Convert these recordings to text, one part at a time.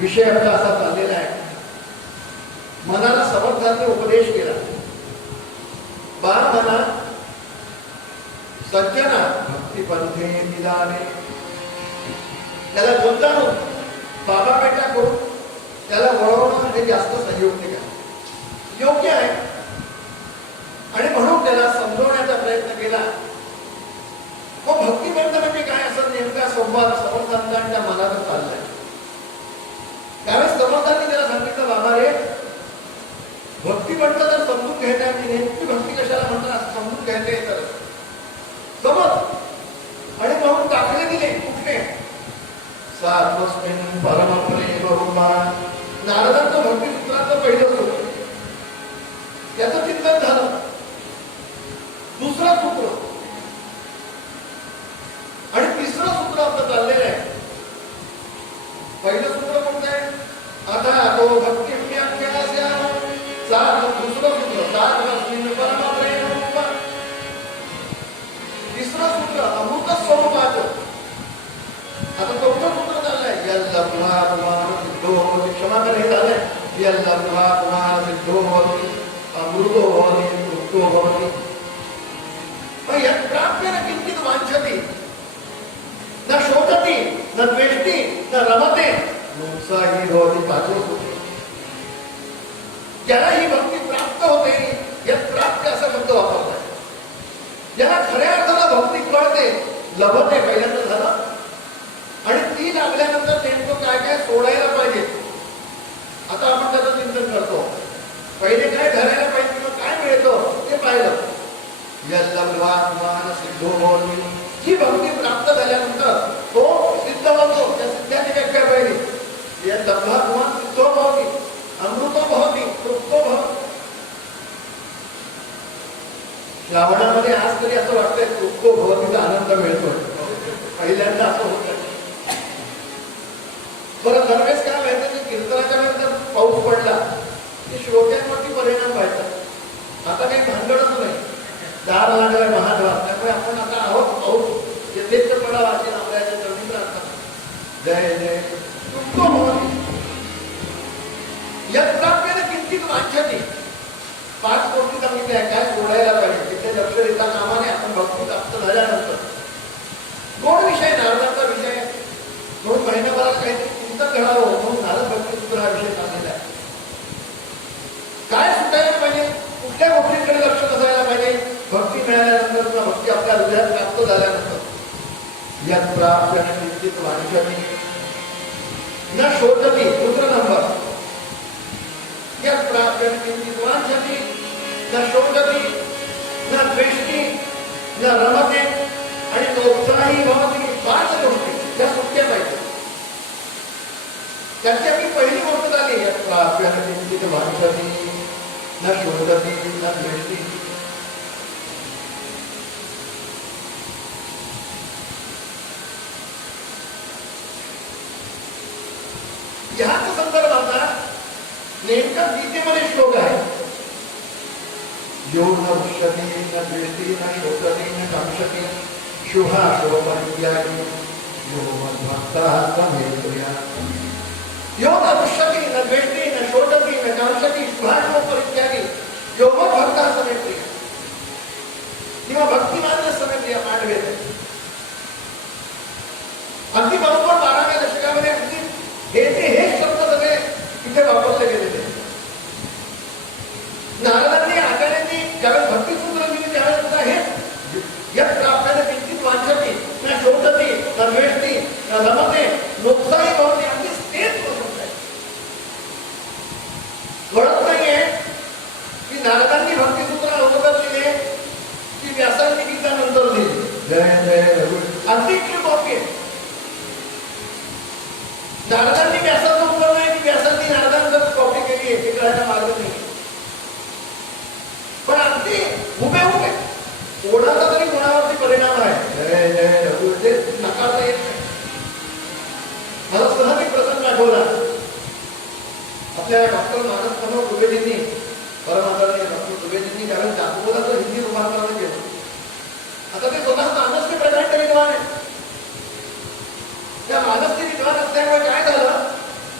विषय आपला असा चाललेला आहे. मनाला समर्थांनी उपदेश केला. बाळ म्हणा सज्जना भक्तिपंथे निदाने, त्याला गुंतवून बाबा बेटा करून त्याला वळवणं हे जास्त संयुक्तिक आहे, योग्य आहे. आणि म्हणून त्याला समजवण्याचा प्रयत्न केला. मग भक्तिपंथ म्हणजे काय असं नेमका संवाद समर्थांच्या मनात चाललाय. त्यावेळेस समर्थांनी त्याला सांगितलं, बाबा रे भक्ती म्हटलं तर समजून घ्यायला मी नेमकी भक्ती कशाला म्हणतात समजून घ्यायला येतं समज आणि म्हणून दाखले दिले कुठले सात्वस्मिन् परम प्रेम रूपान नारदांचं भक्ती सूत्राचं पहिलं सूत्र याचं चिंतन झालं. दुसरं सूत्र आणि तिसरं सूत्र आपलं चाललेलं आहे. पहिलं सूत्र कोणतं आहे आता तो भक्ती दुसरं सूत्र सात्वस्मिन् परम प्रेम रूपान तिसरं सूत्र अमृत स्वरूपाचं. आता चौथं सूत्र चाललंय यल्ला पुन्हा कुमार सिद्धो होती क्षमा कर हे झालंय यल्ला पुन्हा कुमार सिद्धो होती अमृतो होती तृप्तो होती. यत् प्राप्य न किंचित वांछति न शोचति न द्वेष्टि न रमते उत्साही होती. पाचवं सूत्र ज्याला ही भक्ती प्राप्त होते यत् प्राप्य असा शब्द वापरलाय. ज्याला खऱ्या अर्थानं भक्ती कळते लभते पहिल्यांदा झालं आणि ती लागल्यानंतर नेमकं काय काय सोडायला पाहिजे आता आपण त्याचं चिंतन करतो. पहिले काय धरायला पाहिजे किंवा काय मिळतं ते पाहिलं. जी भक्ती प्राप्त झाल्यानंतर तो सिद्ध होतो त्या सिद्धाची व्याख्या पाहिली या दब्धा किंवा सिद्धो भवती अमृतो भवती तृप्तो भवती. श्रावणामध्ये आज तरी असं वाटतंय तृप्तो भवतीचा आनंद मिळतोय पहिल्यांदा असं होतं. बरं दरवेळेस काय व्हायचं की कीर्तनाच्या वेळेस जर पाऊस पडला की श्रोत्यांवरती परिणाम व्हायचा. आता काही भांडणच नाही दार लागलाय महाद्वार त्यामुळे आपण आता आहोत आहोत येथेच पडावा अशी आपल्याच्या चरणी प्रार्थना. जय जय तुमको भवती यत् प्राप्य किंचित वांछति. 5 गोष्टी सांगितल्या काय सोडायला पाहिजे तिथे लक्ष देता कामाने आपण भक्ती प्राप्त झाल्यानंतर कोण विषय नारदाचा विषय म्हणून महिन्याभरात काहीतरी चिंतन घडावं म्हणून नारद भक्ती सूत्र हा विषय सांगितला. काय सुटायला पाहिजे कुठल्या गोष्टींकडे लक्ष नसायला पाहिजे भक्ती मिळाल्यानंतर किंवा भक्ती आपल्या हृदयात प्राप्त झाल्यानंतर. यत् प्राप्य किंचित वांछति न शोचति. दुसरा नंबर यत् प्राप्य किंचित वांछति न शोचति न द्वेष्टि न रमते आणि नोत्साही भवति. 5 गोष्टी त्या सुट्ट्या पाहिजे. त्याची पहिली गोष्ट झाली यत् प्राप्य किंचित वांछति न शोचति न द्वेष्टि. ह्याच संदर्भातला नेमका गीतेमध्ये श्लोक आहे यो न दृश्यते न द्वेष्टि न शोचते न कांक्षते शुभा शोभनित्यागी यो मद्भक्तः समेत्या. यो न दृश्यते न द्वेष्टि न शोचते न कांक्षते शुभा शोभनित्यागी यो मद्भक्तः समेत्या. किंवा भक्तिमान समेत्या मांडवेत. अगदी बरोबर 12व्या दशकामध्ये अगदी हे शब्द सगळे इथे वापरले गेलेले. नारदांनी आचार्यांनी ज्यावेळेस भक्तीसूत्र दिली त्यावेळेस सुद्धा हे यत् प्राप्य किंचित वांछति न शोचति न द्वेष्टि न रमते नोत्साही भवति. अगदी तेच पसंत आहे. कळत नाहीये की नारदांनी भक्तीसूत्र अगोदर दिले की व्यासांनी गीता नंतर दिली. जय जय रघु अगदी कॉपी आहे. नारदांनी व्यासाचं उत्तर नाही की व्यासांनी नारदांचं कॉपी केली आहे ते कळायला मार्ग नाही. पण अगदी उभे उभे कोणाचा तरी कोणावरती परिणाम आहे. जय जय रघु ते नकारता येत नाही. मला सहज एक प्रसंग आठवला. आपल्या डॉक्टर मानस मनोहर दुबेजींनी परमादरणीय डॉक्टर दुबेजींनी ज्यावेळेस दासबोधाचं हिंदी रूपांतरण केलं. आता ते स्वतः मानसचे प्रकांड विद्वान आहे. त्या मानसचे विद्वान असल्यामुळे काय झालं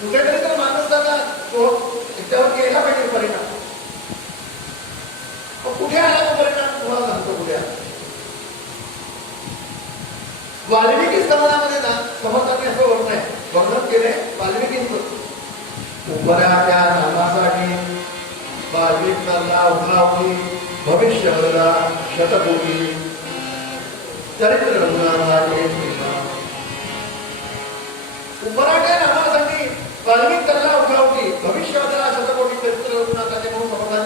कुठेतरी तर मानसाचा त्याच्यावर केला पाहिजे परिणाम. कुठे आला तो परिणाम तुम्हाला सांगतो कुठे आला. वाल्मिकी स्तवनामध्ये ना समर्थांनी असं वर्णन आहे वर्णन केलंय वाल्मिकींचं. उभऱ्या नामासाठी वाल्मिकांना उठावली भविष्यवला शतकोटी चरित्र रघुनाथाचे. उभराट्या नामासाठी वाल्मिकांना उठावली भविष्यवला शतकोटी चरित्र रघुनाथाचे म्हणून समर्थांनी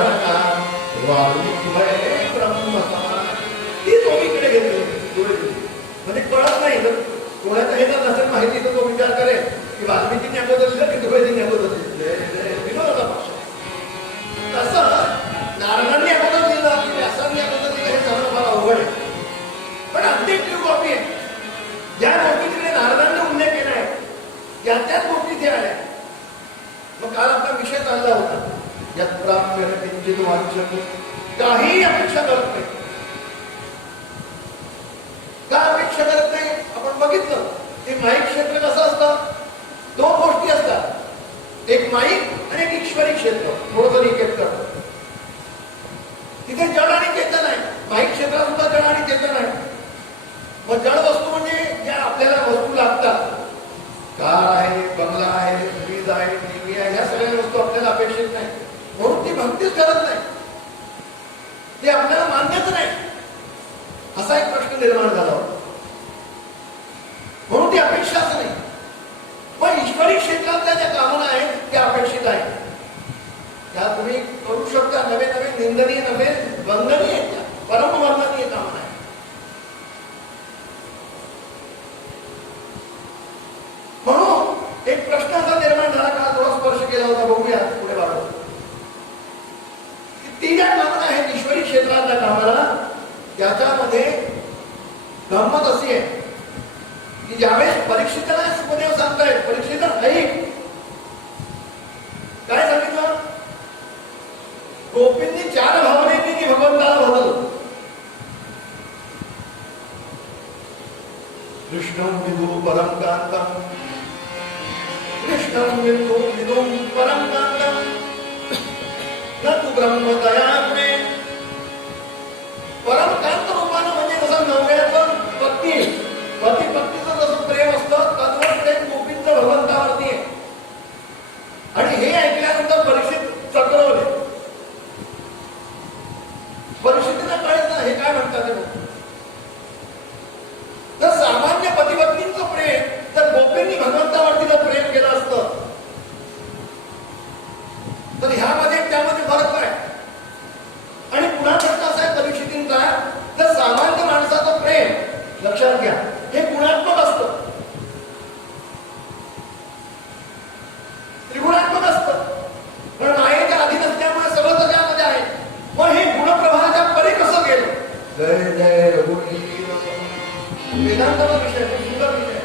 नारका वाल्मिकी ब्रह्म समान. ती दोन्हीकडे घेतली म्हणजे कळत नाही. तर कोणाचं हे जर नसेल माहिती तर तो विचार करेल की वाल्मिकीने अगोदर लिहिलं की द्विवेदीने अगोदर लिहिलं. विनोदाचा पक्ष. तसं नारदांनी अगोदर लिहिलं की व्यासांनी अगोदर लिहिलं हे समजणं फार अवघड आहे. पण अगदी ट्रू कॉपी आहे. ज्या गोष्टी तिकडे नारदांनी उल्लेख केला आहे त्याच गोष्टी इथे आल्या. मग काल आपला विषय चालला होता यत्प्राप्य किंचित वांछते, काही अपेक्षा करत नाही. का अपेक्षा करत नाही? आपण बघितलं की माईक क्षेत्र कसं असतं. दोन गोष्टी असतात, एक माईक आणि एक ईश्वरी क्षेत्र. थोडं रिकेट करतो. तिथे जड आणि चेतन आहे. माईक क्षेत्रात सुद्धा जड आणि चेतन आहे. मग जड वस्तू म्हणजे ज्या आपल्याला वस्तू लागतात, कार आहे, बंगला आहे, फ्रीज आहे, टीव्ही आहे, ह्या सगळ्या वस्तू आपल्याला अपेक्षित नाही. म्हणून ती भक्तीच करत नाही. ते आपल्याला मान्यच नाही. असा एक प्रश्न निर्माण झाला होता. म्हणून ती अपेक्षाच नाही. पण ईश्वरी क्षेत्रातल्या ज्या कामना आहेत त्या अपेक्षित आहेत. त्या तुम्ही करू शकता. नवे नवे निंदनीय नवे वंदनीय आहेत. त्या परम वंदनीय कामना आहेत. म्हणून एक प्रश्न असा निर्माण झाला का थोडा स्पर्श केला होता. बघूया पुढे वाढवतो. ती ज्या कामना आहेत ईश्वरी क्षेत्रातल्या कामना, त्याच्यामध्ये गंमत अशी आहे की ज्यावेळेस परीक्षिताला सुखदेव सांगतायत, परीक्षित ऐक, काय सांगितलं? गोपींनी 4 भावनेनी भगवंताला भरलं. कृष्णं विदु परम कांतम, कृष्णं विदु परम कांतम, न तु ब्रह्म दयागुणे. परम कांत रूपानं म्हणजे जसं नवऱ्याचं पत्नी, पती पत्नीचं जसं प्रेम असतं तद्वत प्रेम गोपींचं भगवंतावरती आहे. आणि हे ऐकल्यानंतर परीक्षित चक्रवले. परीक्षितीला कळत ना हे काय म्हणतात ते. तर सामान्य पतिपत्नींचं प्रेम तर गोपींनी भगवंतावरती जर प्रेम केलं असतं तर ह्यामध्ये त्यामध्ये फरक आहे. आणि पुन्हा प्रश्न असा आहे परीक्षितींचा, तर सामान्य माणसाचं प्रेम लक्षात घ्या हे गुणात्मक असतं, त्रिगुणात्मक असतं. पण मायेच्या अधीन असल्यामुळे सगळं त्याच्यामध्ये आहे. मग हे गुणप्रवाहाच्या परी कसं गेलं? जय जय रघुवीर वेदांताचा विषय, सुंदर विषय.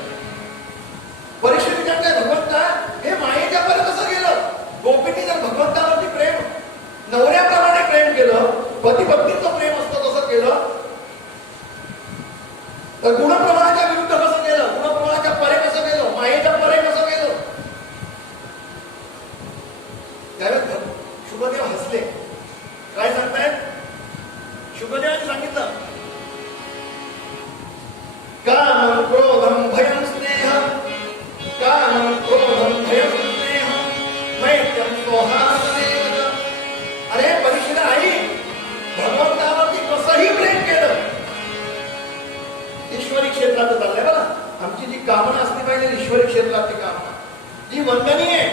परीक्षितीच्या भगवंता हे मायेच्या परी कसं गेलं? गोपींनी जर भगवंतावरती प्रेम नवऱ्याप्रमाणे प्रेम केलं, पती पत्नीचं प्रेम असतं तसं केलं, तर गुणप्रमाणाच्या विरुद्ध कसं केलं? गुणप्रमाणाच्या परे कसं केलं? मायेच्या परे कसं केलं? त्यावेळेस शुभदेव हसले. काय सांगतायत? शुभदेवांनी सांगितलं, कामं क्रोधं भयं स्नेहं, कामं क्रोधं भयं स्नेहं, मैत्रं सोहासनेन. अरे परीक्षित आई, भगवंतावरती कसंही प्रेम केलं, ईश्वरी क्षेत्रात चाललंय बघा. आमची जी कामना असली पाहिजे ईश्वरी क्षेत्रातली कामना जी वंदनीय आहे.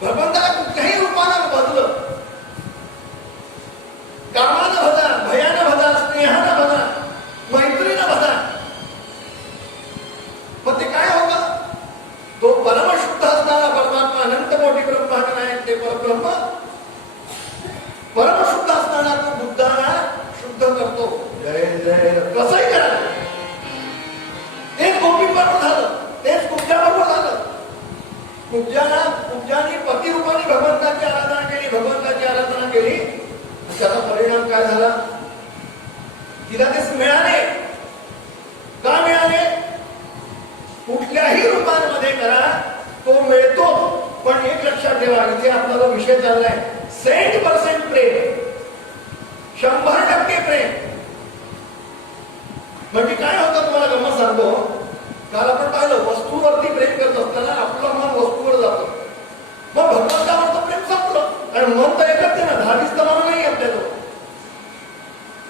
भगवंताला कुठल्याही रूपानं बदलं, कामानं भजा, भयानं भजा, स्नेहानं भजा, मैत्रीनं भजा. पण ते काय होतं? तो परमशुद्ध असणारा परमात्मा, अनंत कोटी ब्रह्मांड आहे ते परब्रह्म, परमशुद्ध असणारा तो बुद्धाला शुद्ध करतो. जय जय कसंही करा. तेच गोपींबरोबर झालं, तेच कुब्जाबरोबर झालं. कुब्जाने पती रूपाने भगवंताची आराधना केली, भगवंताची आराधना केली. त्याचा परिणाम काय झाला? तिला ते मिळाले. का मिळाले? कुठल्याही रूपांमध्ये करा तो मिळतो. पण एक लक्षात ठेवा, इथे आपला जो विषय चाललाय 100% प्रेम, 100% प्रेम. म्हणजे काय होतं तुम्हाला गंमत सांगतो. काल आपण पाहिलं वस्तूवरती प्रेम करत असताना आपलं मन वस्तूवर जातं. मग भगवंतावरचं प्रेम संपलं. आणि मन तर एकच ना, 10-20 तमाम नाही आपल्याजवळ.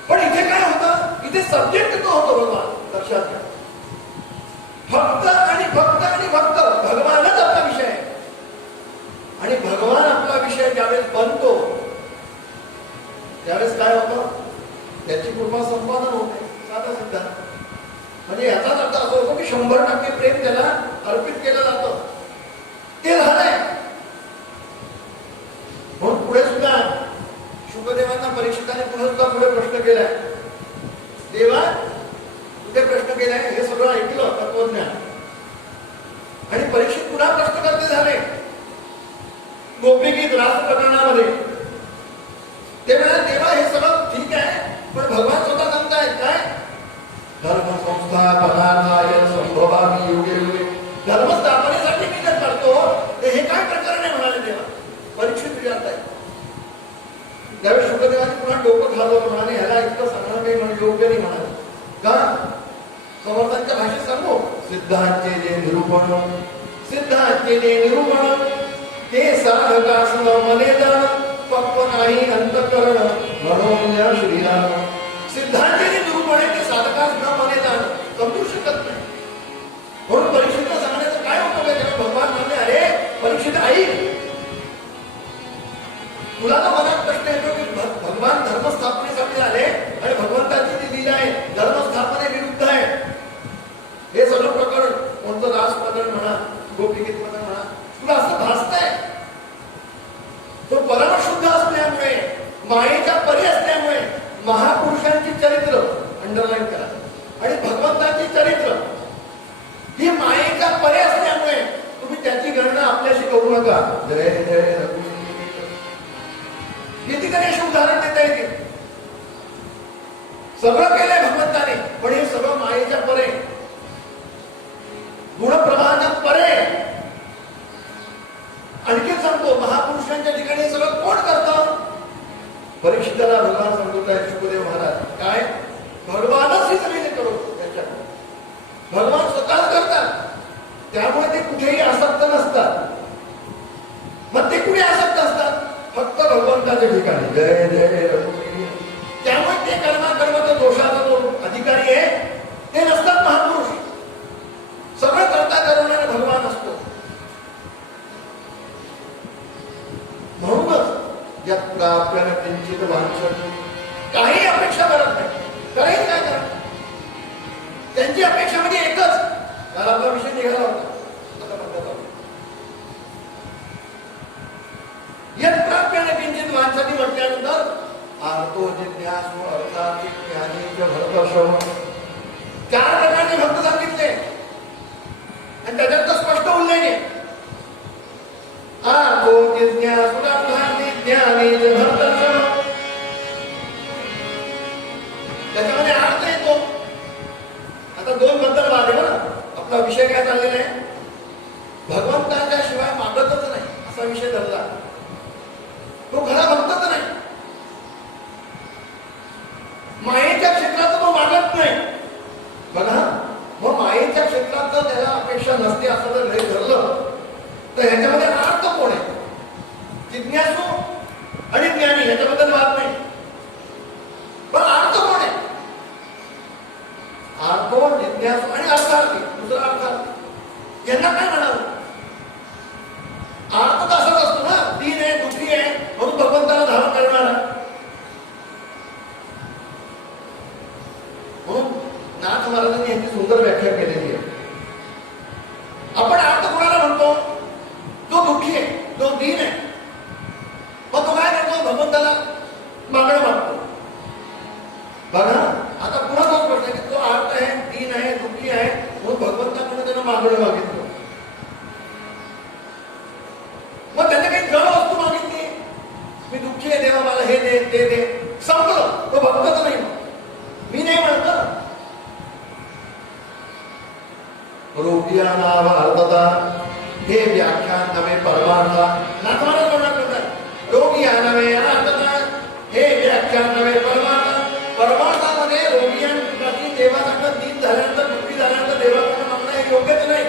पण इथे काय होतं? इथे सब्जेक्ट तो होतो भगवान. लक्षात घ्या, फक्त आणि फक्त आणि फक्त भगवानच आपला विषय आहे. आणि भगवान आपला विषय ज्यावेळेस बनतो त्यावेळेस काय होतं, त्याची कृपा संपादन होते. साधा सिद्धांत. म्हणजे याचाच अर्थ असं होतो की 100% प्रेम त्याला अर्पित केलं जातं. ते झालंय. म्हणून पुढे सुद्धा शुकदेवांना परीक्षिताने पुढे प्रश्न केलाय. देवा कुठे प्रश्न केलाय, हे सगळं ऐकलं तत्वज्ञान. आणि परीक्षित पुन्हा प्रश्न करते झाले गोपीगीत रास प्रकरणामध्ये. ते म्हणाले देवा हे सगळं ठीक आहे, पण भगवान स्वतः सांगतायत काय, धर्म संस्थापनाय संभवामी युगे युगे. धर्म स्थापनेसाठी मी जर करतो तर हे काय प्रकरण आहे म्हणाले देवा. परीक्षित विचारतायत. त्यावेळी शुकदेवाने पुन्हा डोकं खाल्लं. म्हणाले ह्याला इतकं सांगणं काही योग्य नाही म्हणाले. का समर्थांच्या भाषेत सांगू, सिद्धांचे जे निरूपण, सिद्धांचे जे निरूपण ते साधकास मने जाण, पक्व नाही अंतकरण म्हणून या श्रीराम. सिद्धांचे जे निरूपण आहे ते साधकास न मने जाण, समजू शकत नाही. म्हणून परीक्षितला सांगण्याचं काय उपयोग आहे. भगवान म्हणले अरे परीक्षित ऐक, तुला तर मनात प्रश्न येतो की भगवान धर्मस्थापनेसाठी आले आणि भगवंताची ती लीला आहे धर्मस्थापने विरुद्ध आहे. हे सगळं प्रकरण कोणतं रास प्रकरण म्हणा, गोपीगीत प्रकरण म्हणा, तुला असं भासतंय. तो परमशुद्ध असल्यामुळे, मायेच्या परी असल्यामुळे महापुरुषांची चरित्र अंडरलाईन करा आणि भगवंताची चरित्र ही मायेच्या परी असल्यामुळे तुम्ही त्याची गणना आपल्याशी करू नका. जय जय रघुवीर. किती गणेश उदाहरण देता येतील. सगळं केलंय भगवंताने, पण हे सगळं मायेच्या परे, गुणप्रवाहाच्या परे. आणखी सांगतो महापुरुषांच्या ठिकाणी हे सगळं कोण करतं. परीक्षिताला भगवान सांगतो आहे शुकदेव महाराज काय, भगवानच ही सगळी करू त्याच्याकडे. भगवान स्वतःच करतात, त्यामुळे ते कुठेही आसक्त नसतात. मग ते कुठे आसक्त असतात, फक्त भगवंताच्या ठिकाणी. जय जय रघुवीर. त्यामुळे ते कर्माचा दोषाचा जो अधिकारी आहे ते नसतात महापुरुष. सगळं करता करणारा भगवान असतो. म्हणूनच यत्प्राप्यन किंचित वांछन, काही अपेक्षा करत नाही. काही काय करा, त्यांची अपेक्षा म्हणजे एकच. काल आपला विषय निघाला होता. यत्प्राप्यन किंचित वांछन म्हटल्यानंतर आर्तो जिज्ञासु अर्थात ज्ञानी भरतर्षव 4 प्रकारचे भक्त सांगितले आणि त्याच्यात तर स्पष्ट उल्लेख आहे. आर्तो जिज्ञासु अर्थात ज्ञानी भरतर्षव. त्याच्यामध्ये अर्थ येतो. आता 2 बद्दल वाद आहे ना. आपला विषय काय चाललेला आहे, भगवंताच्या शिवाय मागतच नाही असा विषय धरला. तो खरा भक्तच नाही. मायेच्या क्षेत्रात तो मागत नाही. बघा मग मायेच्या क्षेत्रात जर त्याला अपेक्षा नसते असं जर नाही धरलं तर ह्याच्यामध्ये अर्थ कोण आहे, जिज्ञासू आणि ज्ञानी, ह्याच्याबद्दल वाद नाही. पण अर्थ कोण आहे, आर्थो जिज्ञासू आणि अर्थार्थी, दुसरा अर्थार्थी. यांना काय म्हणावं. अर्थ तर असाच असतो ना, दीन आहे, दुःखी आहे, म्हणून भगवंताला धारण करणारा. म्हणून नाथ महाराजांनी यांची सुंदर व्याख्या केलेली आहे. आपण अर्थ कोणाला म्हणतो, जो दुःखी आहे, जो दीन आहे. मग तो काय करतो, भगवंताला मागणं मागतो. बघा आता पुन्हा तोच प्रश्न की तो अर्थ आहे, दीन आहे, दुःखी आहे, म्हणून भगवंताकडे त्यानं मागणं मागितलं. मग त्याने काही जड वस्तू मागितली, मी दुःखी आहे देवा मला हे दे ते दे, संपलं. तो भक्तच नाही. मी नाही म्हणत. रोगिया नाव अर्थता हे व्याख्यान नवे परमार्था. नाथ महाराज म्हणतात रोगिया नवे अर्थता हे व्याख्यान नवे परमार्था. परमार्थामध्ये रोगियांसाठी देवाकडनं दीन झाल्यानंतर, दुःखी झाल्यानंतर देवाकडनं मागणं हे योग्यच नाही.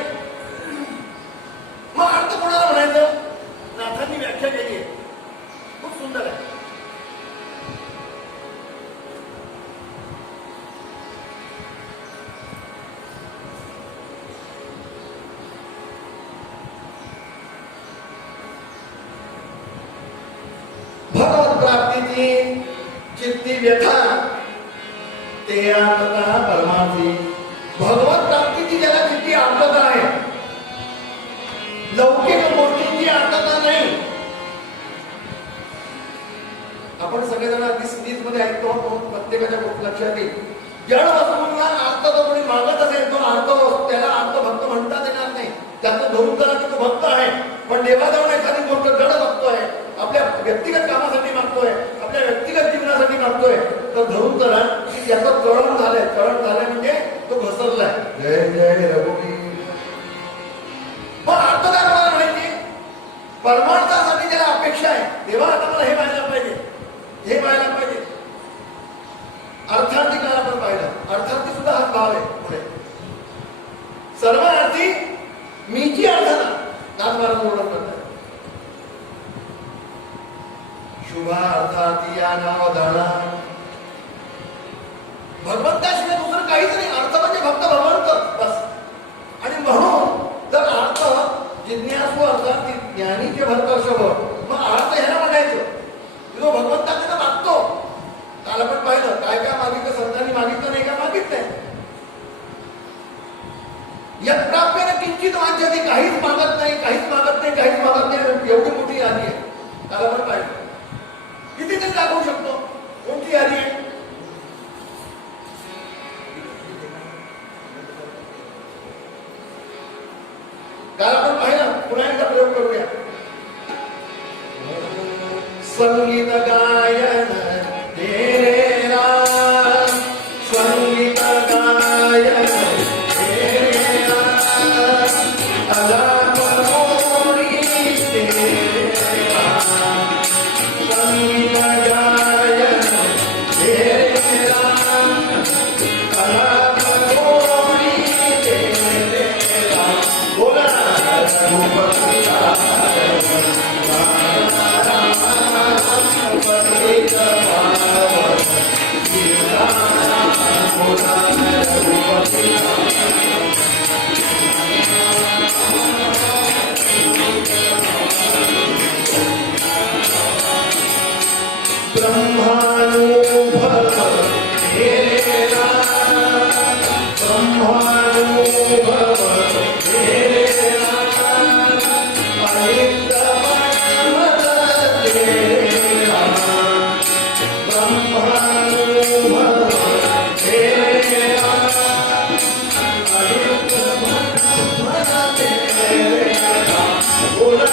मग अर्थ कोणाला म्हणायचं, नाथांनी व्याख्या केली आहे, खूप सुंदर आहे. व्यथा ते आर्तता परमार्थी. भगवत प्राप्तीची ज्याला जितकी आर्तता आहे, लौकिक गोष्टींची आर्तता नाही. आपण सगळेजण अगदी स्थितीत मध्ये ऐकतो, प्रत्येकाच्या लक्षात येईल. जड वस्तूंना आर्तता कोणी मागत असेल, तो आर्त, त्याला आर्तभक्त म्हणतात येणार नाही. त्याचं धरून करा की तो भक्त आहे. पण देवाजवळ एखादी गोष्ट जड बघतोय, आपल्या व्यक्तिगत कामासाठी मागतोय, आपल्या व्यक्तिगत जीवनासाठी मागतोय, तर धरून करा की त्याचं चळण झालंय. चळण झालंय म्हणजे तो घसरलाय. जय जय रघुवीर. मग आर्तता कोणाला म्हणायची? परमार्थासाठी ज्याला अपेक्षा आहे, तेव्हा आता मला हे व्हायला पाहिजे, हे व्हायला पाहिजे. अर्थार्थी काळ आपण पाहिलं, अर्थार्थी सुद्धा हा भाव आहे. पुढे सर्वार्थी मीची अर्थना नाथमारांना ओळख करतात. शुभा अर्थार्थी या नाव दाना. भगवंताशिवाय दुसरं काहीच नाही. अर्थ म्हणजे फक्त भगवंत बस. आणि म्हणून जर अर्थ जिज्ञासू अर्थात ज्ञानीचे भरतर्षभ, मग अर्थ ह्याला म्हणायचं जो भगवंताकडे मागतो. काल आपण पाहिलं काय काय मागितलं, संतांनी मागितलं नाही का? मागितलंय. यत् प्राप्येन किंचित वांछति. काहीच मागत नाही, काहीच मागत नाही, काहीच मागत नाही. एवढी मोठी यादी आहे. काल आपण पाहिलं. किती तरी दाखवू शकतो. कोणती यादी आहे? काल आपण पाहिलं, पुन्हा एकदा प्रयोग करूया. संगीत गायन तेरे राम, संगीत गायन तेरे राम, अलाप मोरी तेरे राम, संगीत गायन तेरे राम, अलाप मोरी तेरे राम. बोला ब्रह्मानुभव तेरे राम, ब्रह्मानुभव तेरे राम, अनित मत तेरे राम, ब्रह्मानुभव तेरे राम, अनित मत तेरे राम. बोला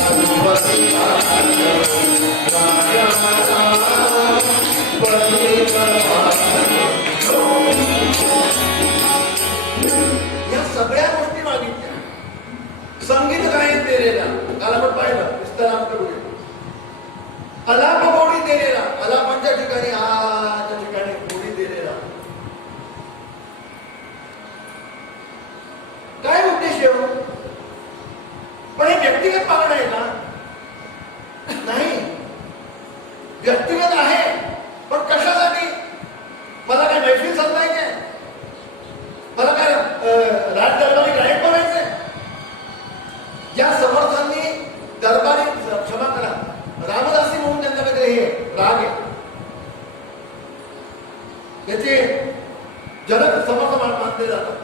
रघुपति या सगळ्या गोष्टी मागितल्या. संगीत गायन तेरेला काल आपण पाहिलं, विस्तारात करूया. अलाप गोडी तेरेला, अलापांच्या ठिकाणी आच्या ठिकाणी गोडी तेरेला. काय उद्देश आहे? पण हे व्यक्तिगत मागणं आहे का? नाही. व्यक्तिगत आहे, पण कशासाठी? मला काय मैफिल चालवायचे, मला काय राज दरबारी गायक बनायचंय? ज्या समर्थांनी दरबारी, क्षमा करा, रामदासी म्हणून त्यांच्याकडे हे राग आहे, त्याचे जनक समर्थ मानले जातात.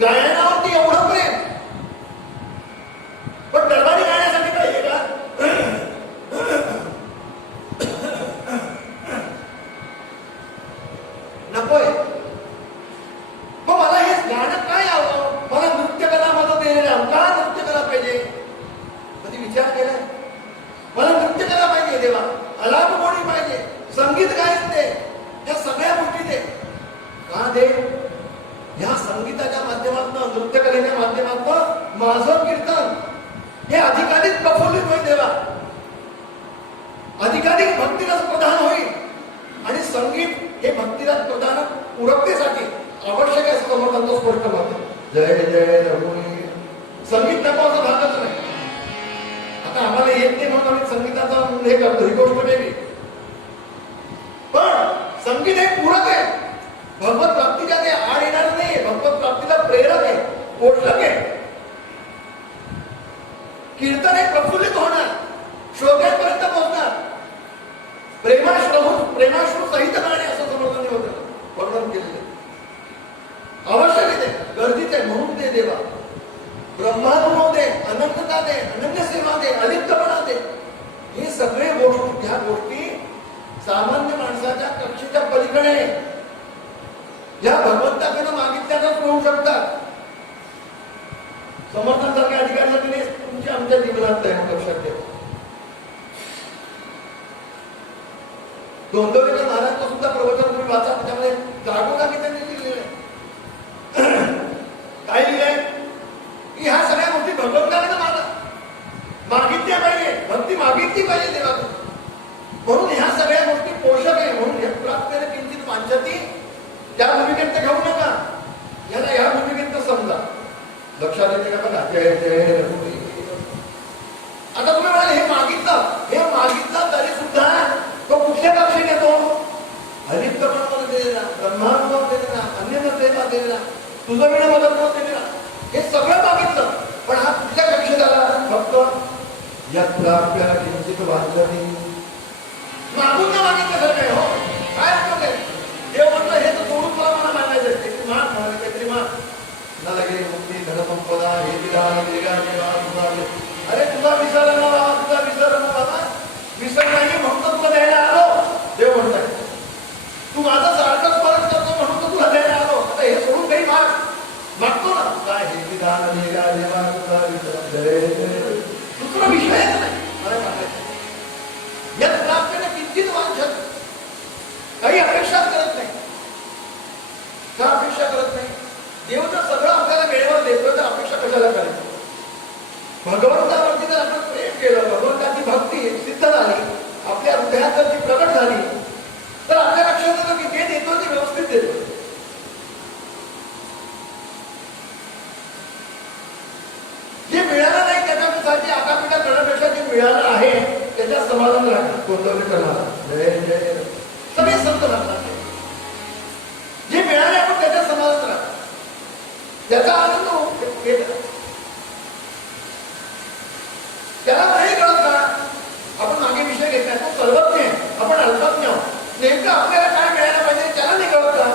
गायनावरती एवढं प्रेम, पण दरबारी गाण्यासाठी पाहिजे का? नकोय. मग मला हे गाणं काय यावं? मला नृत्यकला मदत देण्याला का नृत्यकला पाहिजे? कधी विचार केलाय? मला नृत्यकला पाहिजे देवा, अलाप गोडी पाहिजे, संगीत गायन दे, या सगळ्या गोष्टी दे. का दे? ह्या संगीताच्या माध्यमातून, नृत्यकलेच्या माध्यमातून माझं कीर्तन हे अधिकाधिक प्रफुल्लित होईल देवा, अधिकाधिक भक्तिरस प्रधान होईल. आणि संगीत हे भक्तिरस प्रधान उरकतेसाठी आवश्यक आहे, समर्थांचं स्पष्ट मत. जय जय रघुवीर. संगीत नको असं भागच नाही. आता आम्हाला येत नाही म्हणून आम्ही संगीताचा हे करतो, ही गोष्ट वेगळी. पण संगीत हे पूरक आहे, भगवत भक्तीच्या ते आड येणार नाही. प्रफुल्लित होणार, श्रोत्यांपर्यंत पोहोचणार. प्रेमाश्रू सहित गाणे असं समर्थन होतं, वर्णन केलेलं आवश्यक आहे, गरजेचं आहे. म्हणून ते देवा ब्रह्मानुभव दे, अनंतता दे, अनन्य सेवा दे, अलिप्तपणा दे. हे सगळे गोष्टी, ह्या गोष्टी सामान्य माणसाच्या कक्षेच्या पलीकडे या भगवंताकडे मागितल्यानंच मिळू शकतात. समर्थांसारख्या अधिकाऱ्यांना तिने तुमच्या आमच्या जीवनात आहे, लक्षात ठेवा. दोंदोलीकर महाराजचं सुद्धा प्रवचन तुम्ही वाचा, त्याच्यामध्ये जागोजागी त्यांनी लिहिलेलं आहे. काय लिहिलंय की ह्या सगळ्या गोष्टी भगवंताकडे मागितल्या पाहिजे, भक्ती मागितली पाहिजे देवाकडे. म्हणून ह्या सगळ्या गोष्टी पोषक आहे. म्हणून प्राप्तीने किंचित वांछती त्या भूमिकेत घेऊ नका, याला या भूमिकेत समजा. लक्षात येते का बघा. जय जय रघुवीर. आता तुम्ही म्हणाले हे मागितलं तरी सुद्धा तो कुठल्या कक्षेत येतो? अलिप्तपणामध्ये दिलेला, ब्रह्मानुभव दिलेला, अन्य प्रेमा दिलेला, तुझं विणं मदत दिलेला, हे सगळं मागितलं. पण हा कुठल्या कक्षेत आला? फक्त यत्प्राप्य किंचित वांछती. मागून ना मागितलं काय हो, काय उपयोग आहे? देव म्हणलं हे तर सोडून मला मागायचं, काहीतरी माग म्हणाले, काहीतरी माग ना लगे मुक्ती धनसंपदा हे विधान देगा देवा तुझा. अरे तुझा विसर ना बाबा, तुझा विसर ना बाबा, विसर नाही म्हणून तुला द्यायला आलो. देव म्हणताय तू माझं सारखं स्मरण करतो म्हणून तुला द्यायला आलो. आता हे सोडून काही मागतो ना, काय हे विधान देगा देवा तुझा विसर, दुसरा विषयच नाही मला मागायचं. यात प्राप्तीने किंचित वांछत, काही अपेक्षा करत नाही. का अपेक्षा करत नाही? देव जर सगळं आपल्याला वेळेवर देतोय तर अपेक्षा कशाला करायची? भगवंतावरती जर आपण प्रेम केलं, भगवंताची भक्ती सिद्ध झाली, आपल्या हृदयात जर ती प्रकट झाली, तर आपल्या लक्षात येतं की जे देतो ते व्यवस्थित देतो. जे मिळालं नाही त्याच्यासाठी आकापिटा करण्यापेक्षा जे मिळालं आहे त्याच्यात समाधान राहणार. कोणतं करणार? जय जय सगळे संत राहतात. जे मिळाले आपण त्याच्यात समाधान राहणार, त्याचा आनंद घेतला. त्याला नाही कळत का आपण मागे विषय घेतलाय, तो सर्वज्ञ आहे, आपण अल्पज्ञ आहोत. नेमकं आपल्याला काय मिळायला पाहिजे त्याला नाही कळत का?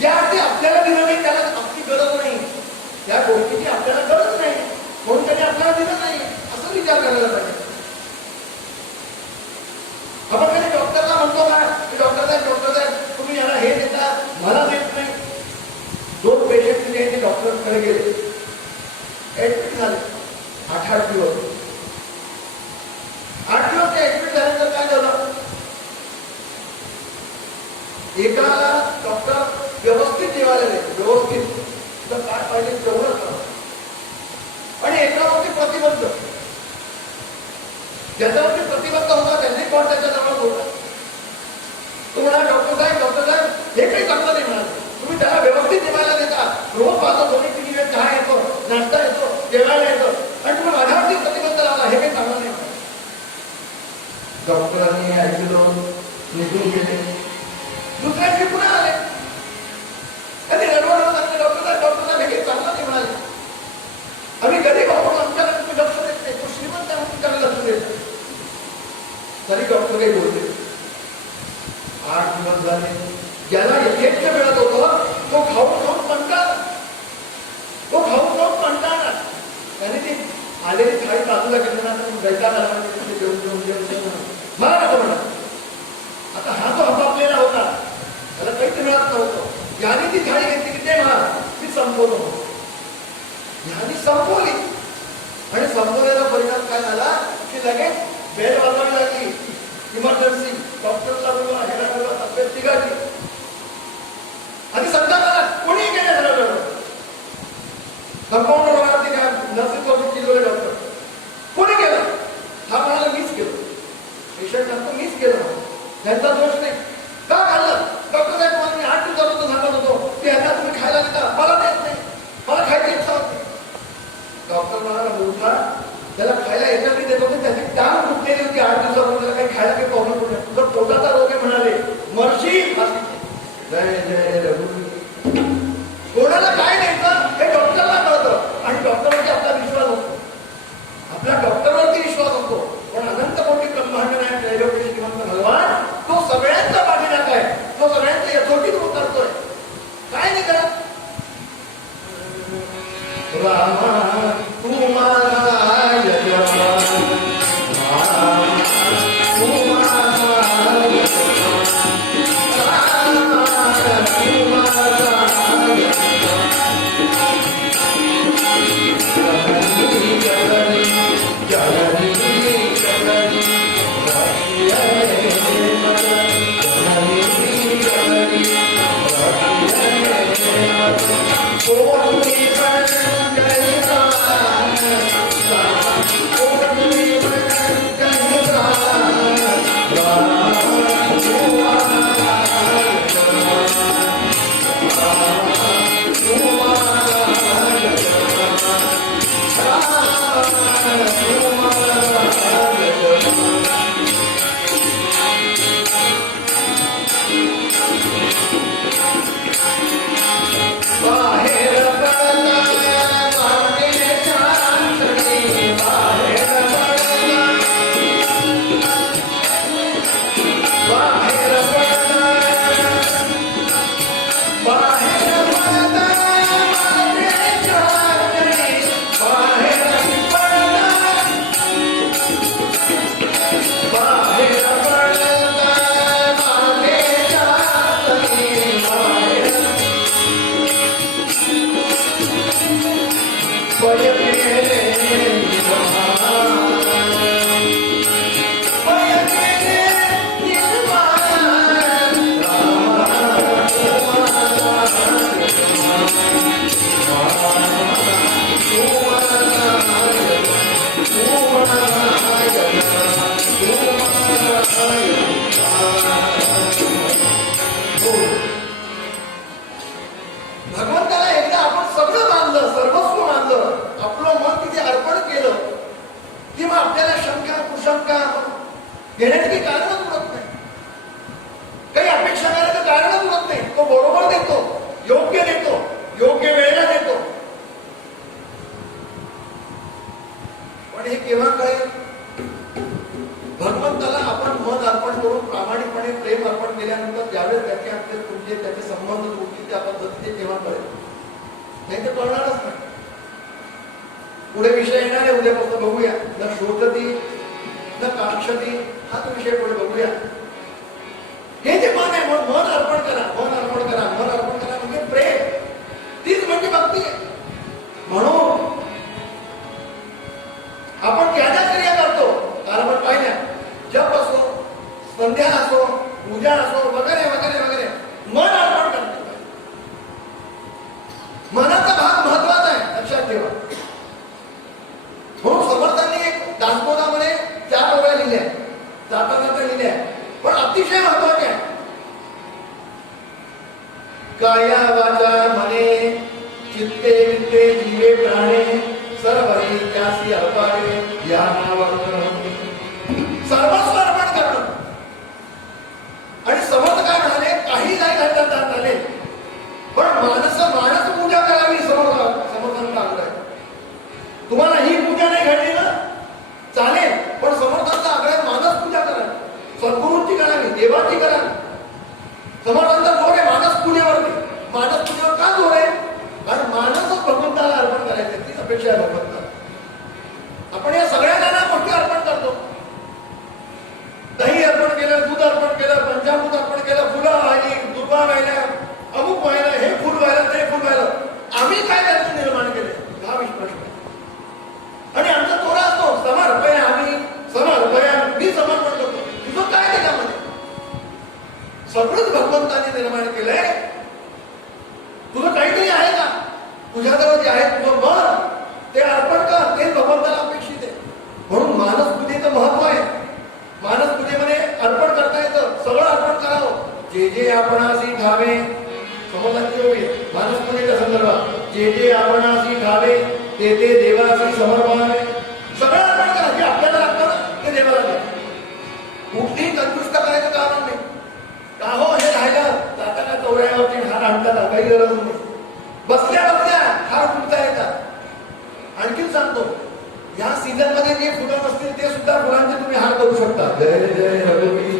ज्या अर्थी आपल्याला दिलं नाही त्याला आपली गरज नाही, त्या गोष्टीची आपल्याला गरज नाही म्हणून त्याने आपल्याला दिलं नाही असं विचार करायला पाहिजे. आपण कधी डॉक्टरला म्हणतो का की डॉक्टर साहेब तुम्ही याला हे देता मला देत नाही. 2 पेशंट ते डॉक्टरकडे गेले, ऍडमिट झाले 8 दिवस. 8 दिवस ते ऍडमिट झाल्यानंतर काय झालं? एकाला डॉक्टर व्यवस्थित जेवायला देतो, व्यवस्थित तर काय पाहिजे तेवढं करा, आणि एकावरती प्रतिबंध, ज्याच्यावरती प्रतिबंध होता त्यांनी कोण त्याच्याजवळ होता. तो म्हणाला डॉक्टर साहेब हे काही चांगलं नाही म्हणाल, तुम्ही त्याला व्यवस्थित जेवायला देता, रोज माझा 2-3 वेळ चहा येतो, नाश्ता येतो, जेवायला येतो, आणि तुम्ही माझ्यावरती प्रतिबंध लावला, हे काही चांगलं नाही. डॉक्टरांनी ऐकलं, निघून गेले. दुसऱ्या दिवशी पुन्हा आले आणि रडवडून सांगले डॉक्टर हे काही चांगलं नाही म्हणाले. आम्ही कधी बघतो आमच्याकडे तुम्ही लक्ष देत नाही, तो श्रीमंत आहे म्हणून त्याला लक्ष देत. तरी डॉक्टर काही बोलते. 8 दिवस झाले, ज्याला यथेच्छ मिळत होतं तो खाऊन कंटाळणार. त्याने ती आलेली थाळी बाजूला घेतल्यानंतर मला नको म्हणा. आता हा जो हपापलेला होता त्याला काहीच मिळत नव्हतं, याने ती थाळी घेतली की ते म्हणा ती संपवलं. ह्यानी संपवली आणि संपवलेला परिणाम काय झाला की लगेच बेल वाजवावी लागली, इमर्जन्सी, डॉक्टरला बोलवा, ह्याला बोलवा, तब्येत बिघडली. आणि संतानाला कोणी गेले झालं, कंपाऊंडर होणार काय नर्सिंग ऑफिस डॉक्टर कोणी केलं? हा म्हणाला मीच केलं. पेशंट नंतर मीच केलं, त्यांचा दोष नाही. का खाल्लं? डॉक्टर साहेब तुम्हाला मी 8 दिवसापासून सांगत होतो की ह्यांना तुम्ही खायला देता, मला देत नाही, मला खायची इच्छा होती. डॉक्टर म्हणाला मोठा त्याला खायला याच्यासाठी देत होते, त्याची टांग फुटलेली होती 8 दिवसापासून, त्याला काही खायला काही प्रॉब्लेम होत नाही, तुझा पोटाचा रोग आहे म्हणाले, मर्शी. जय जय रघुवीर. कोणाला काय द्यायचं हे डॉक्टरला कळतं आणि डॉक्टरांचा आपला विश्वास होतो. रामा तू माझा यजमान, रामा तू माझा यजमान, रामा तू माझा यजमान. जननी जननी जननी भगवंताला एकदा आपण सगळं मानलं, सर्वस्व मानलं, आपलं मन तिथे अर्पण केलं की मग आपल्याला शंका कुशंका घेण्याची काही कारणच उरत नाही, काही अपेक्षा करायचं कारणच उरत नाही. तो बरोबर देतो, योग्य देतो, योग्य वेळेला देतो. पण हे केव्हा कळेल? भगवंताला आपण मन अर्पण करून प्रामाणिकपणे प्रेम अर्पण केल्यानंतर ज्यावेळेस त्याचे आपले तुमचे त्याचे संबंध जोडतील त्या पद्धतीने तेव्हा कळेल, नाही तर कळणारच नाही. पुढे विषय येणार आहे, उद्यापासून बघूया. न शोधती न काक्षती, हा तो विषय पुढे बघूया. हे जे मन आहे, मन अर्पण करा, मन अर्पण करा, मन अर्पण करा म्हणजे प्रेम, तीच म्हणजे भक्ती आहे. म्हणून आपण ज्या ज्या क्रिया करतो, कारण आपण पाहिल्या, जप असो, संध्या असो, पूजा असो, वगैरे वगैरे वगैरे, मन अर्पण करतो. मनाचा भाग महत्वाचा आहे, लक्षात ठेवा. म्हणून समर्थांनी एक दासबोधामध्ये 4 ओव्या लिहिल्या, जाता जाता लिहिल्या, पण अतिशय महत्वाच्या आहे. काया वाचा मने चित्ते वित्ते जीवे प्राणे सर्वही त्यासी अर्पावे या नावावर सर्वस्व अर्पण करणं. आणि समर्थ काय म्हणाले, काही नाही घडलं जात आले, पण मानस पूजा करावी. समर्थांचा आग्रह आहे. तुम्हाला ही पूजा नाही घडली ना चालेल, पण समर्थांचा आग्रह मानस पूजा करा, सद्गुरूंची करावी, देवाची करावी. समर्थांचा जोर आहे मानस पूजेवरती. मानस पूजेवर का जोर आहे? कारण मानसच भगवंताला अर्पण करायचे, तीच अपेक्षा आहे भगवंताला. आपण या सगळ्या नाना गोष्टी अर्पण करतो. दही अर्पण केलं, दूध अर्पण केलं, पंचामृत अर्पण केलं, फुलं वाहिली, दुर्वा वाहिल्या, अमुक व्हायला, हे फुल व्हायला, ते फुल व्हायला. आम्ही काय त्यातून निर्माण केले हा प्रश्न. आणि आमचा तोरा असतो समर्पया, आम्ही समर्पया, मी समर्पण करतो. तुझं काय त्याच्यामध्ये? सगळंच भगवंताने निर्माण केलंय. तुझं काहीतरी आहे का? तुझ्याजवळ जे आहे तुझं मन, ते अर्पण कर, ते भगवंताला अपेक्षित आहे. म्हणून मानस पूजेचं महत्व आहे. मानस पूजेमध्ये अर्पण करता येतं, सगळं अर्पण करावं. जे जे आपणासी ठावे, समजांची होईल मानस पूजेच्या संदर्भात, जे जे आपणासी ठावे ते ते देवासी समर्पणावे. सगळं अर्पण करा, जे आपल्याला लागतं ते देवाला द्या. कुठलीही कंजुष्ट करायचं कारण नाही. का हो हे राहिलं, जाताना चौऱ्यावरती हार आणतात, काही गरज नाही. बसल्या बसल्या हार उठता येतात. आणखीन सांगतो, या सीझन मध्ये जे फुलं नसतील ते सुद्धा फुलांचे तुम्ही हार करू शकता. जय जय रघुवीर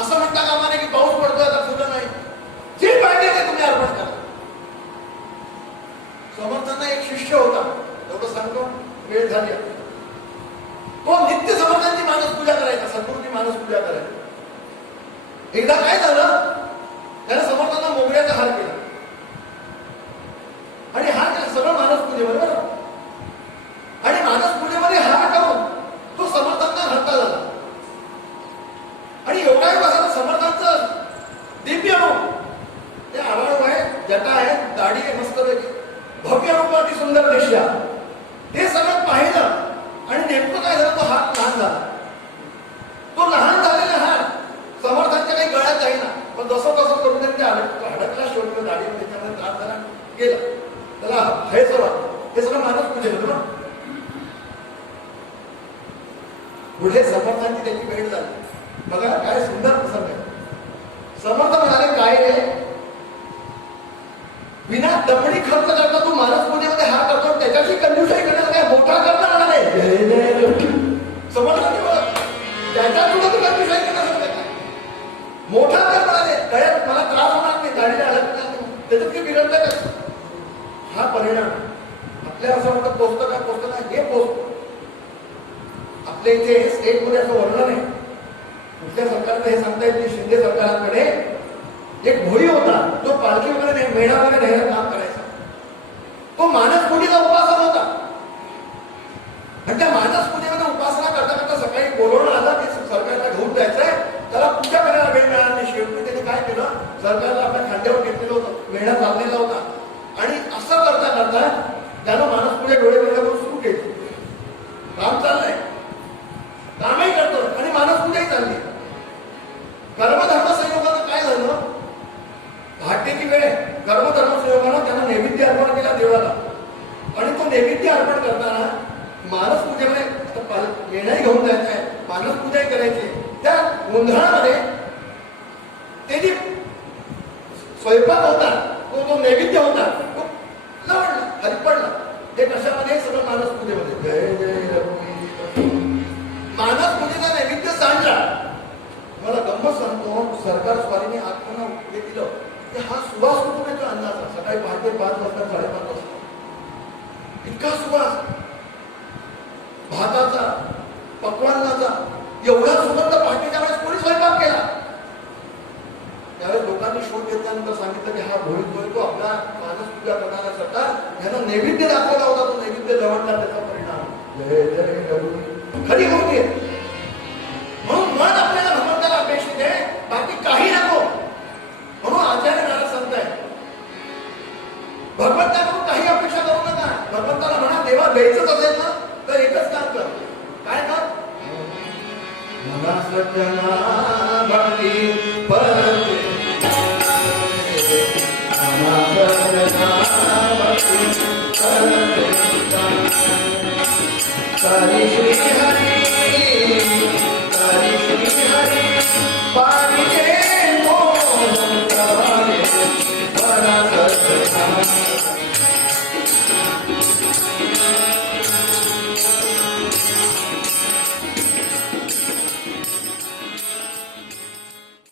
असं म्हणता कामा नये की पाऊस पडतोय आता फुलं नाही. जे पाहिजे ते तुम्ही अर्पण करा. शिष्य होता, एवढं सांगतो, वेळ झाली. तो नित्य समर्थांची मानस पूजा करायचा, सद्गुरूची मानस पूजा करायचा. एकदा काय झालं, त्याने समर्थांना मोगऱ्याचा हार केला आणि हार केला सगळं मानस पूजेमध्ये, बरोबर. आणि मानस पूजेमध्ये हार करून तो समर्थांना हट्टा झाला आणि योगायोग असा समर्थांचं दिव्य रूप, ते आवाज आहे, जटा आहे, दाढी आहे, मस्त भव्य रूपाची सुंदर दिशा, हे सगळं पाहिलं आणि नेमकं काय झालं, तो हात लहान झाला. तो लहान झालेला हात समर्थांच्या काही गळ्यात जाईना, पण जसं तसं करून त्यांनी अडकला शेवटी दाढीमध्ये, त्याच्यामध्ये त्रास झाला, गेला. त्याला हे सगळं मानस पूजे होतं ना. पुढे समर्थांची त्याची भेट झाली. बघा काय सुंदर प्रसंग आहे. समर्थ म्हणाले, काय रे, विना दमडी खर्च करता तू मानस पूजेमध्ये हा करतो, त्याच्याशी कंजूसाई करण्याचा काय मोठा करता म्हणाले. समर्थांनी त्याच्या पुढे तू कंजूसाई करण्यासाठी काय मोठा कर म्हणाले. गळ्यात मला त्रास होणार नाही, दाढीला अडकणार नाही, त्याच्यात काही बिघडलं का. हा परिणाम आपल्याला असं वाटतं पोचतं का, पोचतं का, हे पोचतं. आपल्या इथे स्टेटमध्ये असं वर्णन आहे, कुठल्या सरकारचं हे सांगता येत नाही. शिंदे सरकारकडे एक भोई होता, जो पालखी वगैरे मेळा वगैरे न्यायला काम करायचा. तो मानस पूजेचा उपासक होता आणि त्या मानस पूजेमध्ये उपासना करता करता सकाळी बोलवणं आलं की सरकारला घेऊन जायचंय, त्याला पूजा करायला वेळ मिळाला नाही. शेवटी त्याने काय केलं, सरकारला आपल्या खांद्यावर घेतलेलं होतं, मेळा चाललेला होता आणि असं करता करता त्यानं मानस पूजा डोळे बंद करून सुरू केली. काम चाललंय, कामही करतो आणि मानस पूजाही चालली. कर्मधर्म संयोगानं काय झालं, पहाटेची वेळ, कर्मधर्म संयोगानं त्यांना नैवेद्य अर्पण केला देवाला आणि तो नैवेद्य अर्पण करताना मानस पूजेमध्ये येणंही घेऊन जायचं आहे, मानस पूजाही करायची. त्या गोंधळामध्ये ते जे स्वयंपाक होता, तो नैवेद्य होता, तो लवडला, खाली पडला. ते कशामध्ये, सगळं मानस पूजेमध्ये. जय जय मानस पूजेचा नैवेद्य सांडला. मला गंमत सांगतो, सरकार स्वारीने आत्मना हे दिलं की हा सुवास कुठून येतो अन्नाचा. सकाळी पहाटे 5 वाजता 5:30 वाजता इतका सुवास भाताचा, पक्वान्नाचा, एवढा सुगंध पहाटेच्या वेळेस कोणी स्वयंपाक केला. त्यावेळेस लोकांनी शोध घेतल्यानंतर सांगितलं की हा भोईत तो आपला मानस पूजा करणारा सरकार यांना नैवेद्य दाखवला होता, तो नैवेद्य जवळला, त्याचा परिणाम जय जय खरी होती. म्हणून मन आपल्याला भगवंताला अपेक्षित आहे, बाकी काही नको. म्हणून आचार्य नाराज सांगताय, भगवंताकडून काही अपेक्षा करू नका. भगवंताला म्हणा, देवा द्यायचंच असेल ना तर एकच काम कर. काय कर, मना सज्जना भक्ती